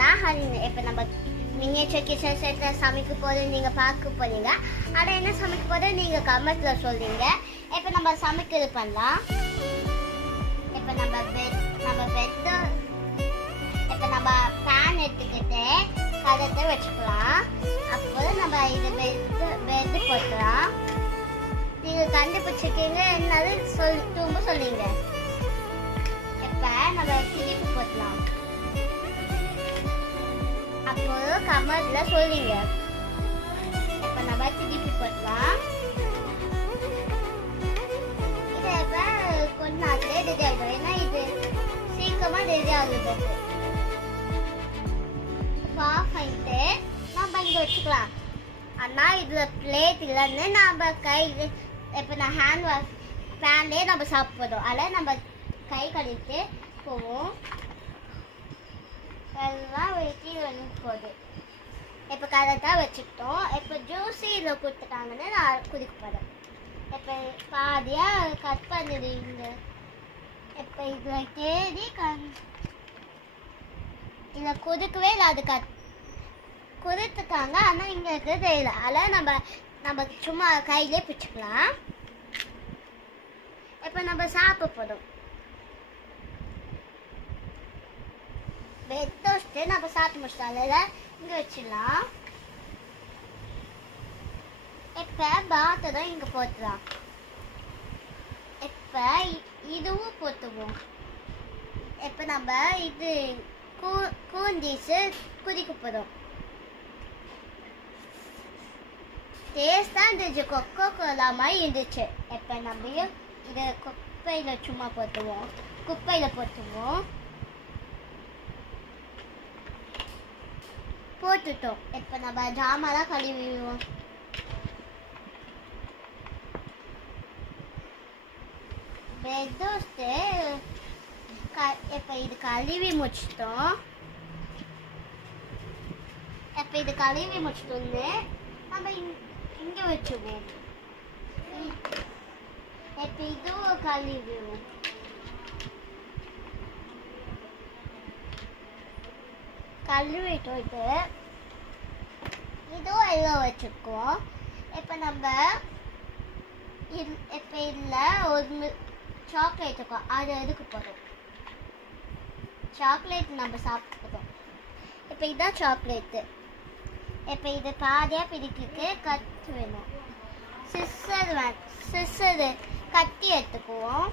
நான் ஹரிணி. இப்போ நம்ம மினியேச்சர் கிச்சன் செட்டில் சமைக்க போது நீங்கள் பார்க்க போறீங்க. ஆனால் என்ன சமைக்க போது நீங்கள் கமெண்ட்ஸில் சொல்றீங்க. இப்போ நம்ம சமைக்கிறது பண்ணலாம். இப்போ நம்ம பெட்டு இப்போ நம்ம பேன் எடுத்துக்கிட்டு கதத்தை வச்சுக்கலாம். அப்போ நம்ம இது பெட்டு போட்டுக்கலாம். நீங்கள் கண்டுபிடிச்சிருக்கீங்க என்னது திரும்ப சொல்லுங்க. இப்போ நம்ம திருப்பி போட்டலாம். அப்போ கமெண்ட்ல சொல்லுங்க. இப்போ நம்ம திருப்பி போட்டலாம். இதை இப்போ கொஞ்ச நாட்டிலே ரெடி ஆகிடும். ஏன்னா இது சீக்கிரமாக ரெடி ஆகுது. ஆஃப் பண்ணிட்டு நம்ம இங்கே வச்சுக்கலாம். ஆனால் இதில் பிளேட் இல்லைன்னு நம்ம கை இப்போ நான் ஹேண்ட் வாஷ் பேன்லேயே நம்ம சாப்பிடுவோம். அதில் நம்ம கை கழுவிட்டு போவோம். எல்லாம் வெட்டி போகுது. இப்போ கரெக்டாக வச்சுக்கிட்டோம். இப்போ ஜூஸி இதில் கொடுத்துட்டாங்கன்னு நான் குடிக்க போகிறேன். இப்போ பாதியாக கட் பண்ணிடுவீங்க. இப்போ இதில் தேடி இதில் கொதிக்கவே இல்லை. அது கொதித்துட்டாங்க. ஆனால் இங்கே இருக்கிறது தெரியல. அதில் நம்ம சும்மா கையிலே பிடிச்சிக்கலாம். இப்போ நம்ம சாப்பிட போதும். பெட் டோஸ்ட்டு நம்ம சாப்பிட்டு முடிச்சிட்டோம். அதில் இங்கே வச்சிடலாம். இப்போ பாத்திரம் இங்கே போட்டுலாம். இப்போ இதுவும் போட்டுவோம். இப்போ நம்ம இது கூந்தீஸு குதிக்க போதும். டேஸ்டாக இருந்துச்சு. கொக்கோ கோலா மாதிரி இருந்துச்சு. இப்போ நம்ம இதை குப்பையில் சும்மா போட்டுவோம். குப்பையில் போட்டுட்டோம். இப்போ நம்ம ஜாமான்லாம் கழுவிடுவோம். பிரெட் டோஸ்ட்டு இப்போ இது கழுவி முடிச்சிட்டோம். இப்போ இது கழுவி முடிச்சிட்டோன்னு நம்ம இங்கே வச்சுக்குவோம். இப்போ இதுவும் கழுவிடுவோம். கழுவிட்டோம். இதுவும் எல்லாம் வச்சுக்குவோம். இப்போ நம்ம இப்போ இதில் ஒரு சாக்லேட் இருக்கும். அது எதுக்கு போதும். சாக்லேட் நம்ம சாப்பிட்டுக்கிறோம். இப்போ இதுதான் சாக்லேட்டு. இப்போ இது பாதியாக பிடிக்கிறதுக்கு கத்தி வேணும். சிஸ்ஸரு கத்தி எடுத்துக்குவோம்.